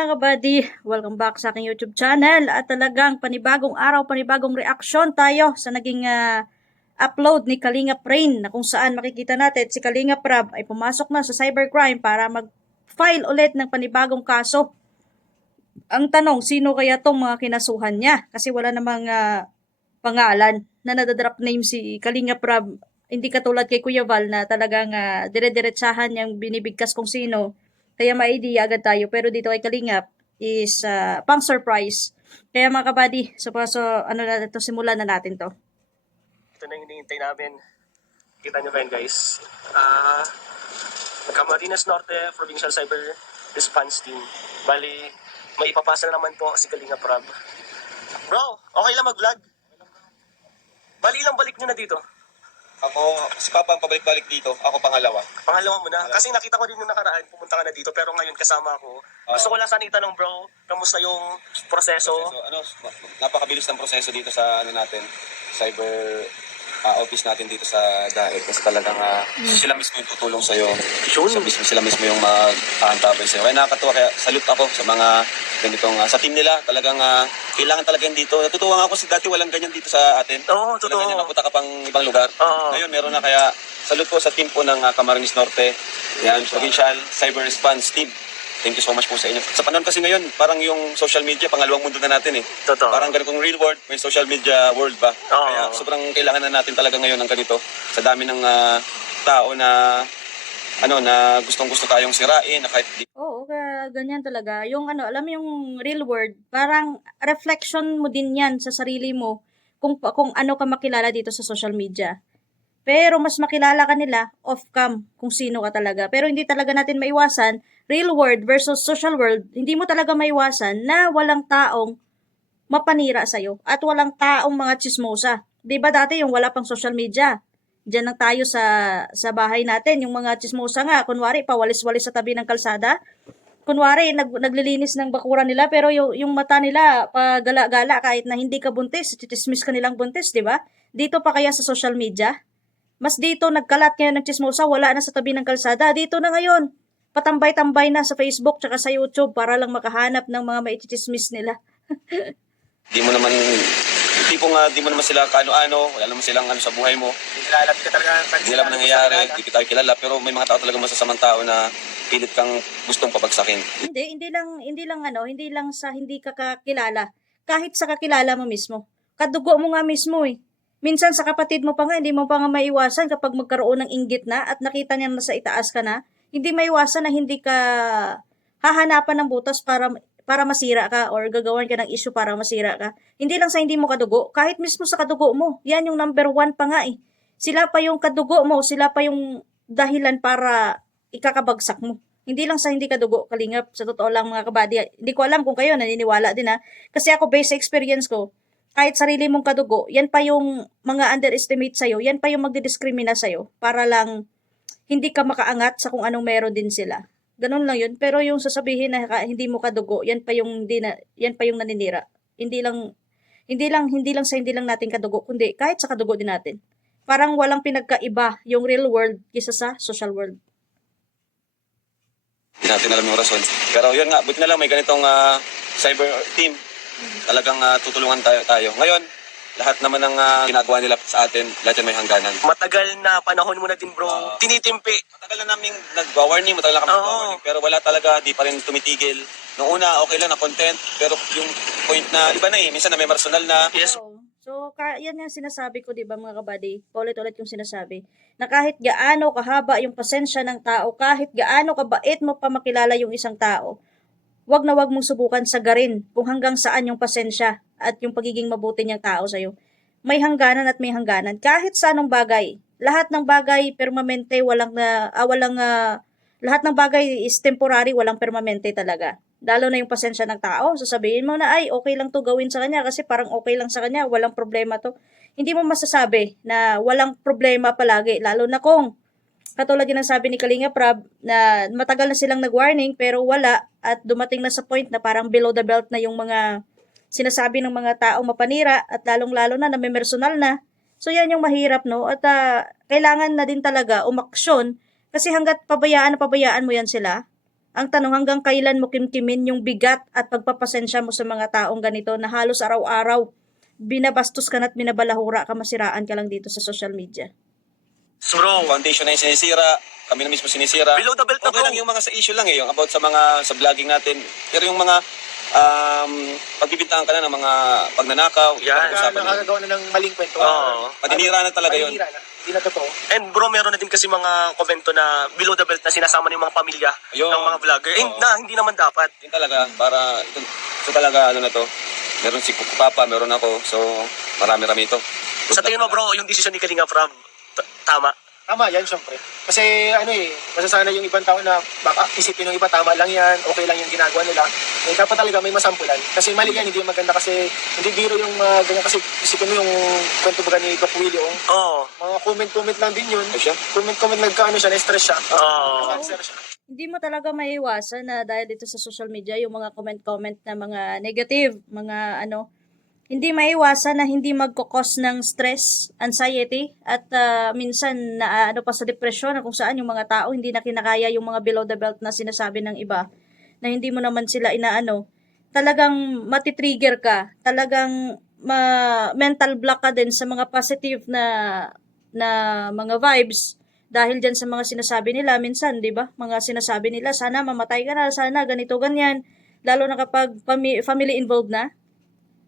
mga kabady, welcome back sa aking YouTube channel at talagang panibagong araw, panibagong reaksyon tayo sa naging upload ni Kalingap Rain na kung saan makikita natin si Kalingap Rab ay pumasok na sa cybercrime para mag-file ulit ng panibagong kaso. Ang tanong, sino kaya tong mga kinasuhan niya? Kasi wala namang pangalan na nadadrop name si Kalingap Rab. Hindi katulad kay Kuya Val na talagang dire-diretsahan niyang binibigkas kung sino. Kaya ma-idea agad tayo. Pero dito kay Kalingap is pang surprise. Kaya mga kabady, so ano na ito, simulan na natin to. Ito na yung hinihintay namin. Kita nyo ba yun, guys? Camarines Norte Provincial Cyber Response Team. Bali, may ipapasa na naman po si Kalingap Rab. Bro, okay lang mag-vlog? Bali, ilang balik nyo na dito? Ako, si Papa ang pabalik-balik dito. Ako pangalawa. Pangalawa mo na? Kasi nakita ko din nung nakaraan, pumunta ka na dito. Pero ngayon kasama ako. Gusto ko lang sana itanong, bro, kamusta yung proseso? Napakabilis ng proseso dito sa natin, cyber office natin dito sa DAEG. Kasi talagang sila mismo yung tutulong sa'yo. Sila mismo yung mag-aantabay sa'yo. Kaya nakakatuwa, kaya salute ako sa mga ganitong, sa team nila. Talagang kailangan talaga yan dito. Natutuwa nga ako dati walang ganyan dito sa atin. Oo, totoo. Walang ganyan, napunta ka pang ibang lugar. Ngayon meron na, kaya salute ko sa team po ng Camarines Norte. Yan, Provincial Cyber Response Team. Thank you so much po sa inyo. Sa panahon kasi ngayon, parang yung social media, pangalawang mundo na natin eh. Totoo. Parang ganitong real world, may social media world ba? Kaya sobrang kailangan na natin talaga ngayon ng ganito. Sa dami ng tao na na gustong-gusto tayong sirain, na kahit di. Oo, ganyan talaga. Yung alam mo yung real world, parang reflection mo din yan sa sarili mo kung ano ka makilala dito sa social media. Pero mas makilala ka nila off-cam kung sino ka talaga. Pero hindi talaga natin maiwasan, real world versus social world, hindi mo talaga maiwasan na walang taong mapanira sa'yo at walang taong mga chismosa. Diba dati yung wala pang social media? Diyan lang tayo sa bahay natin, yung mga chismosa nga, kunwari pawalis-walis sa tabi ng kalsada. Kunwari, naglilinis ng bakuran nila, pero yung mata nila, pagala-gala, kahit na hindi ka buntis, chismis ka nilang buntis, di ba? Dito pa kaya sa social media? Mas dito, nagkalat ngayon ng chismosa, wala na sa tabi ng kalsada. Dito na ngayon, patambay-tambay na sa Facebook, tsaka sa YouTube, para lang makahanap ng mga maichismis nila. Di mo naman, di mo naman sila kaano-ano, wala naman silang sa buhay mo. Hindi nila alam ka talaga. Hindi alam nangyayari, hindi kita kilala, pero may mga tao talaga masasamang tao na pilit kang gustong pabagsakin. Hindi lang sa hindi ka kakilala. Kahit sa kakilala mo mismo. Kadugo mo nga mismo eh. Minsan sa kapatid mo pa nga, hindi mo pa nga maiwasan kapag magkaroon ng inggit na at nakita niya na sa itaas ka na, hindi maiwasan na hindi ka hahanapan ng butas para masira ka or gagawan ka ng issue para masira ka. Hindi lang sa hindi mo kadugo, kahit mismo sa kadugo mo. Yan yung number 1 pa nga eh. Sila pa yung kadugo mo, sila pa yung dahilan para ikakabagsak mo. Hindi lang sa hindi kadugo, Kalingap. Sa totoo lang mga kabady, hindi ko alam kung kayo naniniwala din ha. Kasi ako based sa experience ko, kahit sarili mong kadugo, yan pa yung mga underestimate sa'yo, yan pa yung magdidiskrimina sa'yo para lang hindi ka makaangat sa kung anong meron din sila. Ganun lang yun. Pero yung sasabihin na hindi mo kadugo, yan pa yung naninira. Hindi lang sa hindi lang natin kadugo, kundi kahit sa kadugo din natin. Parang walang pinagkaiba yung real world kaysa sa social world. Hindi natin alam yung rason. Pero yun nga, buti na lang may ganitong cyber team. Talagang tutulungan tayo. Ngayon, lahat naman ng ginagawa nila sa atin, lahat yan may hangganan. Matagal na panahon mo na din, bro. Tinitimpi. Matagal na namin nag-warning, matagal na kami nag-warning. Pero wala talaga, di pa rin tumitigil. Noong una, okay lang na content. Pero yung point na, iba na eh, minsan na may personal na. Yes. So, yan yung sinasabi ko, di ba mga kabady? Paulit-ulit yung sinasabi. Na kahit gaano kahaba yung pasensya ng tao, kahit gaano kabait mo pa makilala yung isang tao, wag na wag mong subukan sagarin kung hanggang saan yung pasensya at yung pagiging mabuti niyang tao sa'yo. May hangganan at may hangganan. Kahit sa anong bagay. Lahat ng bagay permanente, lahat ng bagay is temporary, walang permanente talaga. Lalo na yung pasensya ng tao. Sasabihin mo na, ay, okay lang to gawin sa kanya kasi parang okay lang sa kanya, walang problema to. Hindi mo masasabi na walang problema palagi, lalo na kung katulad din ang sabi ni Kalingap Rab na matagal na silang nag-warning pero wala at dumating na sa point na parang below the belt na yung mga sinasabi ng mga taong mapanira at lalong-lalo na may personal na. So yan yung mahirap, no? At kailangan na din talaga umaksyon kasi hanggat pabayaan mo yan sila, Ang tanong, hanggang kailan mo kimkimin yung bigat at pagpapasensya mo sa mga taong ganito na halos araw-araw binabastos ka na at binabalahura ka, masiraan ka lang dito sa social media. So, bro, Foundation na yung sinisira, kami na mismo sinisira. below the belt na, Okay bro. lang yung mga sa issue lang yung about sa mga sa vlogging natin. Pero yung mga pagbibintangan ka na ng mga pagnanakaw, Yan. usapan yun. Nakakagawa na ng maling kwento. Oo. Paninira na talaga yun. Paninira na. Hindi na totoo. And bro, meron na din kasi mga komento na below the belt na sinasama ng mga pamilya Ayun. ng mga vlogger. Oo. Na hindi naman dapat. Yun talaga, para ito talaga ano na to. Meron si Papa, meron ako. So, marami-rami ito. Sa tingin mo bro, yung decision ni Kalinga Prab, tama? Tama yan, syempre. Kasi masasanay yung ibang tao na baka isipin ng iba, tama lang yan, okay lang yung ginagawa nila. Dapat talaga may masampulan. Kasi mali yan, hindi maganda kasi hindi biro yung ganyan. Kasi isipin mo yung kwento ba ni Doc Willie, Oo. mga comment lang din yun. Ay siya? Comment, nagkaano siya, na-stress siya. Oo. Cancer siya. Hindi mo talaga maiiwasan na dahil dito sa social media, yung mga comment na mga negative, mga hindi maiiwasan na hindi magkakos ng stress, anxiety, at minsan na pa sa depression, na kung saan yung mga tao hindi na kinakaya yung mga below the belt na sinasabi ng iba, na hindi mo naman sila talagang matitrigger ka, talagang mental block ka din sa mga positive na mga vibes, dahil dyan sa mga sinasabi nila, minsan, di ba? Mga sinasabi nila, sana mamatay ka na, sana ganito, ganyan. Lalo na kapag family involved na.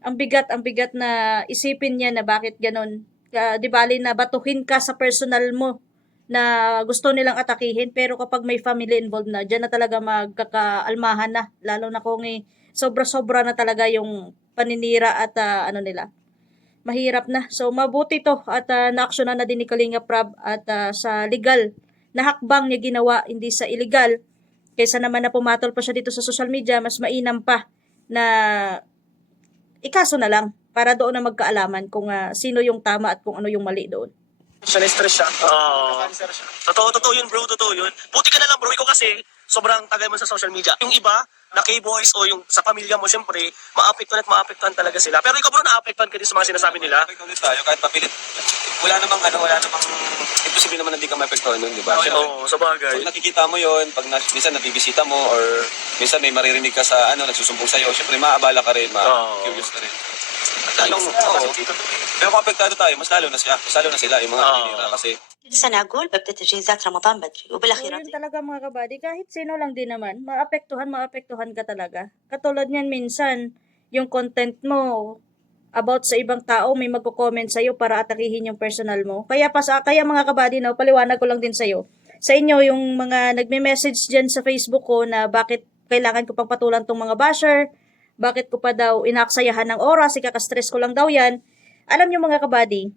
Ang bigat na isipin niya na bakit ganun. Di bali na batuhin ka sa personal mo na gusto nilang atakihin. Pero kapag may family involved na, dyan na talaga magkakaalmahan na. Lalo na kung sobra-sobra na talaga yung paninira at nila. Mahirap na. So, mabuti to at naaksyonan na din ni Kalinga Prab at sa legal na hakbang niya ginawa, hindi sa illegal. Kaysa naman na pumatol pa siya dito sa social media, mas mainam pa na ikaso na lang para doon na magkaalaman kung sino yung tama at kung ano yung mali doon. Siya na-stress siya. Oo. Cancer siya. Totoo yun bro, totoo yun. Buti ka na lang bro, ikaw kasi sobrang tagal mo sa social media. Yung iba, na K-boys o yung sa pamilya mo, syempre, maapektuhan talaga sila. Pero ikaw bro, naapektuhan ka din sa mga sinasabi nila. Apektuhan din tayo kahit papilit. Wala namang imposible naman na di ka maapektuhan nun, di ba? Oo, sa bagay. Pag nakikita mo yon, pag minsan nabibisita mo or minsan may maririnig ka sa nagsusumbong sa'yo, syempre maabala ka rin, curious ka rin. At lalong, pero kung apektado tayo, mas lalo na sila, yung mga naninira kasi سنة أقول ببدأ تجهيزات رمضان بدري So, وبالأخير yun talaga mga kabady, kahit sino lang din naman, maapektuhan ka talaga. Katulad niyan minsan, yung content mo about sa ibang tao, may magko-comment sa'yo para atakihin yung personal mo. Kaya mga kabady, paliwanag ko lang din sa'yo. Sa inyo, yung mga nagme-message dyan sa Facebook ko na bakit kailangan ko pang patulan tong mga basher, bakit ko pa daw inaksayahan ng oras, ikaka-stress ko lang daw yan. Alam niyo mga kabady,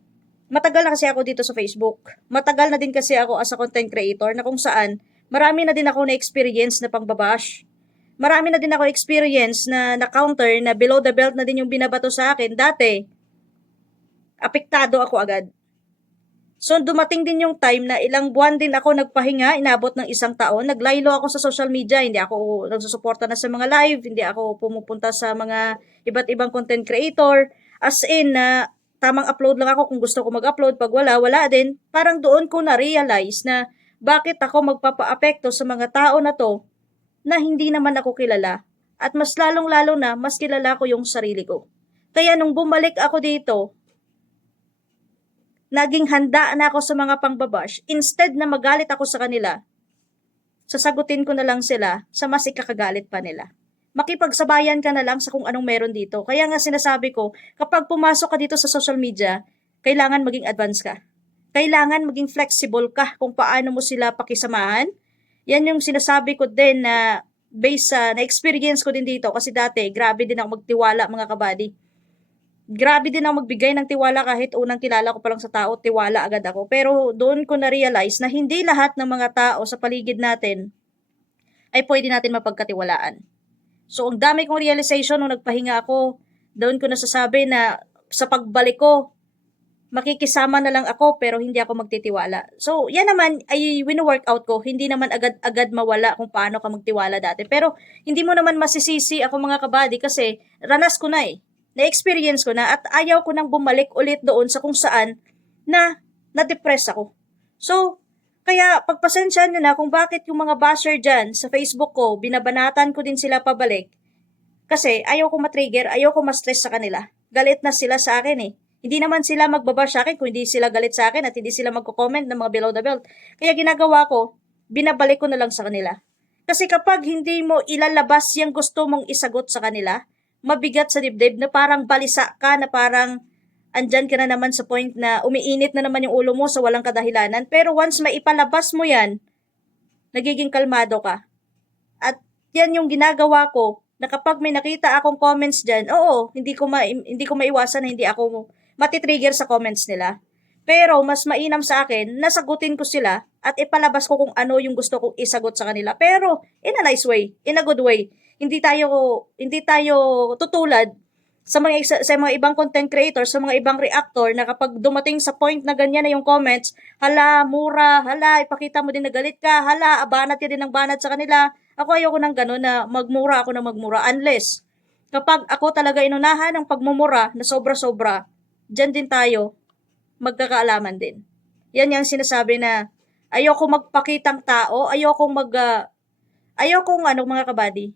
matagal na kasi ako dito sa Facebook. Matagal na din kasi ako as a content creator na kung saan marami na din ako na-experience na pangbabash. Marami na din ako experience na counter na below the belt na din yung binabato sa akin. Dati, apektado ako agad. So, dumating din yung time na ilang buwan din ako nagpahinga, inabot ng 1 taon. Naglaylo ako sa social media, hindi ako nagsusuporta na sa mga live, hindi ako pumupunta sa mga iba't ibang content creator. As in, tamang upload lang ako kung gusto ko mag-upload. Pag wala din. Parang doon ko na-realize na bakit ako magpapa-apekto sa mga tao na to na hindi naman ako kilala. At mas lalong-lalo na, mas kilala ko yung sarili ko. Kaya nung bumalik ako dito, naging handa na ako sa mga pangbabash. Instead na magalit ako sa kanila, sasagutin ko na lang sila sa mas ikakagalit pa nila. Makipagsabayan ka na lang sa kung anong meron dito. Kaya nga sinasabi ko, kapag pumasok ka dito sa social media, kailangan maging advance ka. Kailangan maging flexible ka kung paano mo sila pakisamahan. Yan yung sinasabi ko din na based sa na-experience ko din dito kasi dati, grabe din ako magtiwala mga kabady. Grabe din ako magbigay ng tiwala kahit unang kilala ko pa lang sa tao, tiwala agad ako. Pero doon ko na-realize na hindi lahat ng mga tao sa paligid natin ay pwede natin mapagkatiwalaan. So, ang dami kong realization nung nagpahinga ako, doon ko nasasabi na sa pagbalik ko, makikisama na lang ako pero hindi ako magtitiwala. So, yan naman ay wino-workout ko. Hindi naman agad-agad mawala kung paano ka magtiwala dati. Pero, hindi mo naman masisisi ako mga kabady kasi ranas ko na na-experience ko na at ayaw ko nang bumalik ulit doon sa kung saan na na-depress ako. So, Kaya pagpasensyahan nyo na kung bakit yung mga basher dyan sa Facebook ko, binabanatan ko din sila pabalik. Kasi ayaw ko matrigger, ayaw ko ma-stress sa kanila. Galit na sila sa akin eh. Hindi naman sila magbabash sa akin kung hindi sila galit sa akin at hindi sila magko-comment ng mga below the belt. Kaya ginagawa ko, binabalik ko na lang sa kanila. Kasi kapag hindi mo ilalabas yung gusto mong isagot sa kanila, mabigat sa dibdib na parang balisa ka, na parang andyan ka na naman sa point na umiinit na naman yung ulo mo sa walang kadahilanan. Pero once maipalabas mo yan, nagiging kalmado ka. At yan yung ginagawa ko, na kapag may nakita akong comments dyan, oo, hindi ko maiwasan na hindi ako matitrigger sa comments nila. Pero mas mainam sa akin, nasagutin ko sila at ipalabas ko kung ano yung gusto kong isagot sa kanila. Pero in a nice way, in a good way. Hindi tayo tutulad sa mga ibang content creators, sa mga ibang reactor na kapag dumating sa point na ganyan na yung comments, hala, mura, hala, ipakita mo din na galit ka, hala, banat ka din ng banat sa kanila. Ako ayoko ng gano'n na magmura ako na magmura unless kapag ako talaga inunahan ng pagmumura na sobra-sobra, dyan din tayo magkakaalaman din. Yan yung sinasabi na ayoko magpakitang tao, ayokong mga kabady,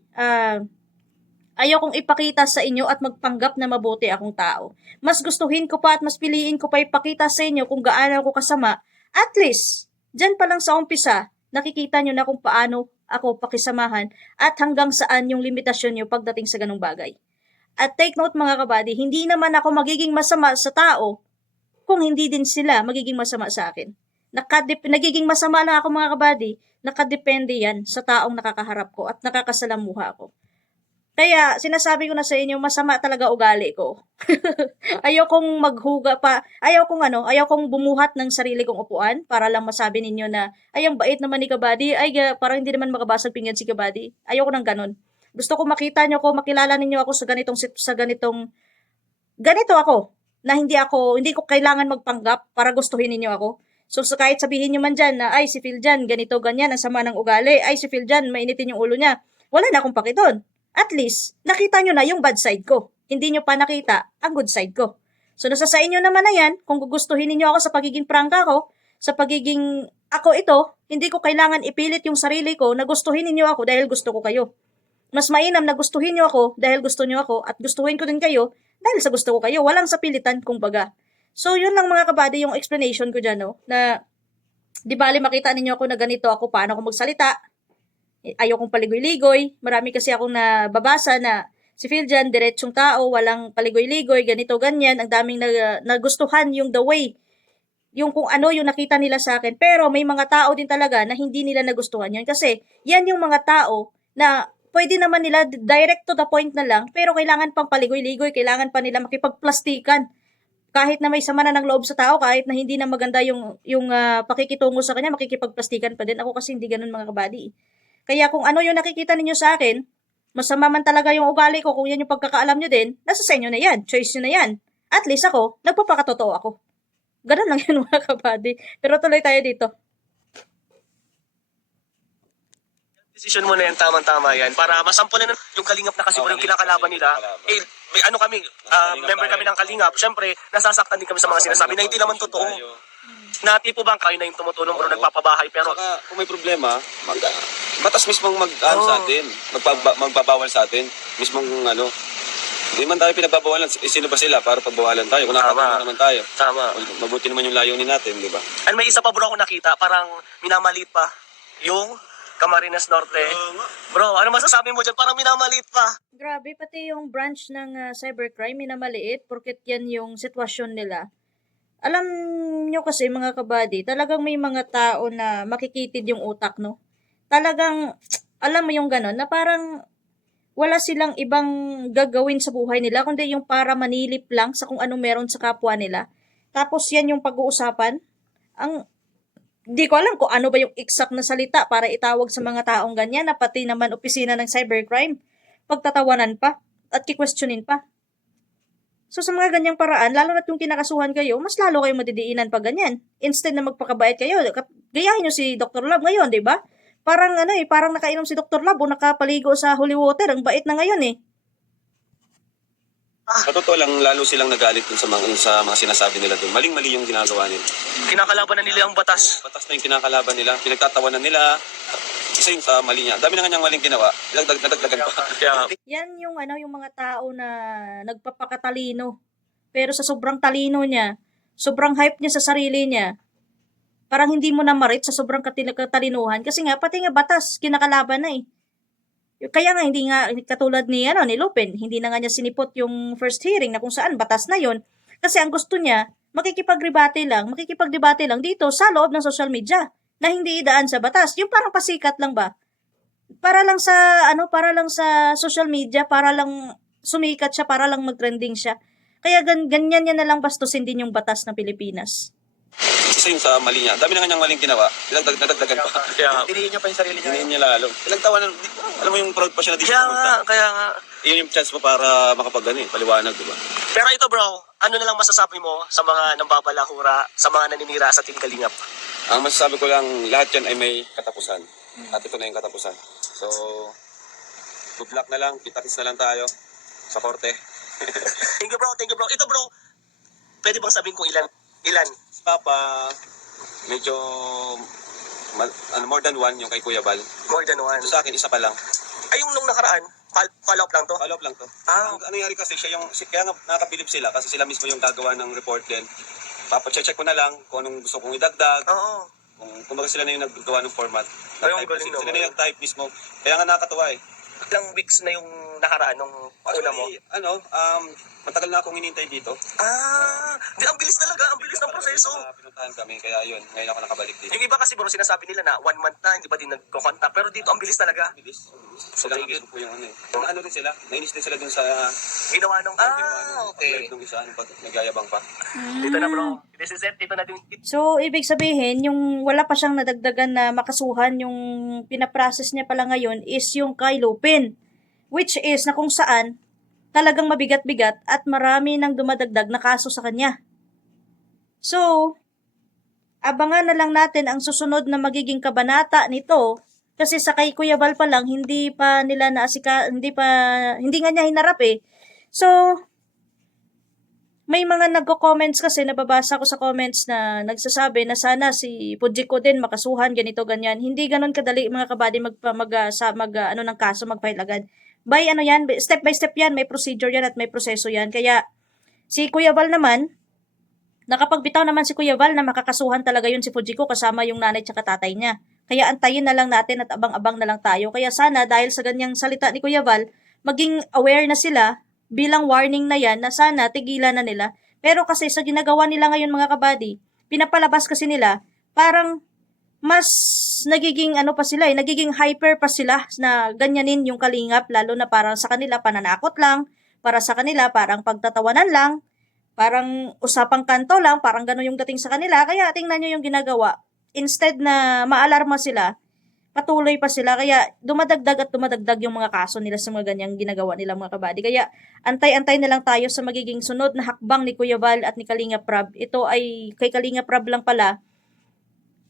ayokong ipakita sa inyo at magpanggap na mabuti akong tao. Mas gustuhin ko pa at mas piliin ko pa ipakita sa inyo kung gaano ako kasama. At least, dyan pa lang sa umpisa, nakikita nyo na kung paano ako pakisamahan at hanggang saan yung limitasyon nyo pagdating sa ganung bagay. At take note mga kabady, hindi naman ako magiging masama sa tao kung hindi din sila magiging masama sa akin. Nagiging masama lang ako mga kabady, nakadepende yan sa taong nakakaharap ko at nakakasalamuha ko. Kaya sinasabi ko na sa inyo, masama talaga ugali ko. Ayokong ayokong bumuhat ng sarili kong upuan para lang masabi ninyo na, ay, ang bait naman ni Kabady, ay, parang hindi naman makabasag pinggan si Kabady. Ayoko ng ganon. Gusto ko makita nyo ko, makilala ninyo ako ganito ako, na hindi ko kailangan magpanggap para gustuhin ninyo ako. So kahit sabihin nyo man dyan na, ay, si Phil dyan, ganito, ganyan, ang sama ng ugali, ay, si Phil dyan, mainitin yung ulo niya. Wala na akong pakidon. At least, nakita nyo na yung bad side ko. Hindi nyo pa nakita ang good side ko. So, nasa sa inyo naman na yan, kung gugustuhin niyo ako sa pagiging prangka ko, sa pagiging ako ito, hindi ko kailangan ipilit yung sarili ko na gustuhin niyo ako dahil gusto ko kayo. Mas mainam na gustuhin niyo ako dahil gusto niyo ako at gustuhin ko din kayo dahil sa gusto ko kayo. Walang sapilitan, kumbaga. So, yun lang mga kabady yung explanation ko dyan, no? Na, di bali makita ninyo ako na ganito ako, paano ako magsalita. Ayokong paligoy-ligoy. Marami kasi akong nababasa na si Phil dyan, diretsong tao, walang paligoy-ligoy, ganito, ganyan. Ang daming nagustuhan yung the way, yung kung ano yung nakita nila sa akin. Pero may mga tao din talaga na hindi nila nagustuhan yun. Kasi yan yung mga tao na pwede naman nila direct to the point na lang, pero kailangan pang paligoy-ligoy, kailangan pa nila makipagplastikan. Kahit na may sama na ng loob sa tao, kahit na hindi na maganda yung pakikitungo sa kanya, makikipagplastikan pa din. Ako kasi hindi ganun mga kabady. Kaya kung ano yung nakikita ninyo sa akin, masama man talaga yung ugali ko, kung yan yung pagkakaalam nyo din, nasa sa inyo na yan, choice nyo na yan. At least ako, nagpapakatotoo ako. Ganun lang yun mga kabady. Pero tuloy tayo dito. Decision mo na yan, tama-tama yan. Para masampulan na yung Kalingap na kasi yung kinakalaban nila. Eh, may ano kami, member kami ng Kalingap. Siyempre, nasasaktan din kami sa mga sinasabi na hindi naman totoo. Na tipo bang kayo na yung tumutulong o nagpapabahay, pero Saka, kung may problema, batas mismong sa atin, magbabawal sa atin, mismong hindi man tayo pinagbabawalan, sino ba sila para pagbawalan tayo, kung nakakatawa naman tayo. tama. Mabuti naman yung layunin natin, di ba? And may isa pa bro ako nakita, parang minamaliit pa yung Camarines Norte. Bro, ano masasabi mo dyan? Parang minamaliit pa. Grabe, pati yung branch ng cybercrime, minamaliit, porket yan yung sitwasyon nila. Alam nyo kasi mga kabady, talagang may mga tao na makikitid yung utak, no? Talagang, alam mo yung ganon, na parang wala silang ibang gagawin sa buhay nila, kundi yung para manilip lang sa kung anong meron sa kapwa nila. Tapos yan yung pag-uusapan. Hindi ko alam kung ano ba yung exact na salita para itawag sa mga taong ganyan, na pati naman opisina ng cybercrime, pagtatawanan pa at kikwestiyonin pa. So sa mga ganyang paraan, lalo na yung kinakasuhan kayo, mas lalo kayong madidiinan pag ganyan. Instead na magpakabait kayo, gayahin nyo si Dr. Love ngayon, di ba? Parang parang nakainom si Dr. Love o nakapaligo sa holy water, ang bait na ngayon eh. Sa totoo lang, lalo silang nagalit dun sa mga sinasabi nila dun. Maling-mali yung ginagawa nila. Kinakalaban na nila ang batas. Batas na yung kinakalaban nila, pinagtatawanan nila. Isa yun sa mali niya. Dami na nga niyang maling ginawa, nadagdagan pa. Kaya, Yan yung yung mga tao na nagpapakatalino. Pero sa sobrang talino niya, sobrang hype niya sa sarili niya, parang hindi mo na marit sa sobrang katalinuhan kasi nga pati nga batas kinakalaban na eh. Kaya nga hindi nga katulad ni ni Lupin, hindi na nga niya sinipot yung first hearing na kung saan batas na yon. Kasi ang gusto niya, makikipagdebate lang dito sa loob ng social media na hindi idaan sa batas. Yung parang pasikat lang ba? Para lang sa social media, para lang sumikat siya, para lang mag-trending siya. Kaya ganyan niya na lang bastusin din yung batas ng Pilipinas. Isa yun sa mali niya. Dami na nga niyang maling ginawa, nadagdagan pa. kaya, Dinihin niya pa yung sarili niya. Hindi niya lalo. Pinagtawanan, alam mo yung proud pa siya na di siya pumunta. kaya nga. Yun yung chance mo para paliwanag, di ba? Pero ito bro, ano na lang masasabi mo sa mga nambabalahura, sa mga naninira sa Team Kalingap? Ang masasabi ko lang, lahat yan ay may katapusan. At ito na yung katapusan. So, good luck na lang, kita-kits na lang tayo sa korte. Thank you bro. Ito bro, pwede bang sabihin kung ilan? Papa, medyo more than one yung kay Kuya Bal. More than one. Sa akin, isa pa lang. Ay, yung nung nakaraan, follow up lang to? Follow up lang to. Ah. Ang nangyari kasi, kaya nga nakakabilib sila kasi sila mismo yung gagawa ng report din. Papacheck ko na lang kung anong gusto kong idagdag. Oo. Kumbaga sila na yung naggawa ng format. Ay, ang galing Sila naman. na yung type mismo. Kaya nga nakakatawa eh. Ilang weeks na yung nakaraan nung una mo? Matagal na akong hinintay dito. Di, ang bilis talaga, ang bilis ng proseso. Pinuntahan kami, kaya yun, ngayon ako nakabalik dito. Yung iba kasi bro, sinasabi nila na 1 month na, hindi pa din nagko-contact. Pero dito, ang bilis talaga. Bilis. So, Sila thank you. mismo po yung ano eh. Ano rin sila, nainis din sila dun sa Ginawa nung, okay. nung isa, pag nagyayabang pa. Dito na bro, this is it. Dito na din. So, ibig sabihin, yung wala pa siyang nadagdagan na makasuhan, yung pinaprocess niya pala ngayon is yung kay Lupin. Which is na kung saan talagang mabigat-bigat at marami nang dumadagdag na kaso sa kanya. So, abangan na lang natin ang susunod na magiging kabanata nito kasi sa kay Kuya Val pa lang hindi pa nila hindi nga niya hinarap eh. So, may mga nagko-comments kasi, nababasa ko sa comments na nagsasabi na sana si Fujiko din makasuhan, ganito, ganyan. Hindi ganon kadali mga kabady ng kaso, mag-file agad. Step by step yan, may procedure yan at may proseso yan. Kaya, si Kuya Val naman, nakapagbitaw naman si Kuya Val na makakasuhan talaga yun si Fujiko kasama yung nanay at tatay niya. Kaya antayin na lang natin at abang-abang na lang tayo. Kaya sana, dahil sa ganyang salita ni Kuya Val, maging aware na sila bilang warning na yan na sana tigilan na nila. Pero kasi sa ginagawa nila ngayon mga kabady, pinapalabas kasi nila, parang mas nagiging nagiging hyper pa sila na ganyanin yung Kalingap, lalo na parang sa kanila pananakot lang, para sa kanila parang pagtatawanan lang, parang usapang kanto lang, parang gano'n yung dating sa kanila. Kaya tingnan nyo yung ginagawa. Instead na maalarma sila, patuloy pa sila. Kaya dumadagdag yung mga kaso nila sa mga ganyang ginagawa nila mga kabady. Kaya antay-antay na lang tayo sa magiging sunod na hakbang ni Kuya Val at ni Kalingap Rab. Ito ay kay Kalingap Rab lang pala.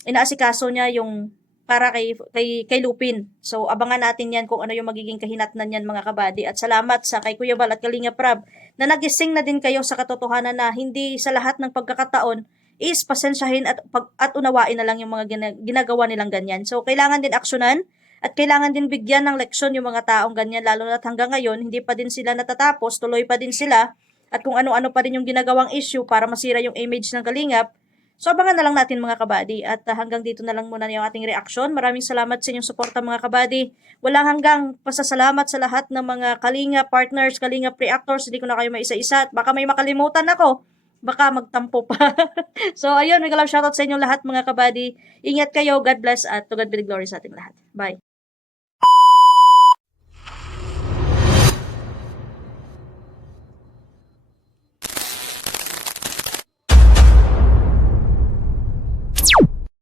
Inaasikaso niya yung para kay Lupin. So abangan natin yan kung ano yung magiging kahinatnan yan mga kabady. At salamat sa kay Kuya Val at Kalingap Rab na nagising na din kayo sa katotohanan na hindi sa lahat ng pagkakataon is pasensyahin at unawain na lang yung mga ginagawa nilang ganyan. So, kailangan din aksyonan at kailangan din bigyan ng leksyon yung mga taong ganyan, lalo na hanggang ngayon, hindi pa din sila natatapos, tuloy pa din sila, at kung ano-ano pa din yung ginagawang issue para masira yung image ng Kalingap. So, abangan na lang natin mga kabady at hanggang dito na lang muna yung ating reaksyon. Maraming salamat sa inyong suporta mga kabady. Walang hanggang pasasalamat sa lahat ng mga Kalingap partners, Kalingap reactors, hindi ko na kayo maisa-isa at baka may makalimutan ako. Baka magtampo pa. So, ayun, may love shoutout sa inyong lahat mga kabady. Ingat kayo, God bless, at to God be the glory sa ating lahat. Bye.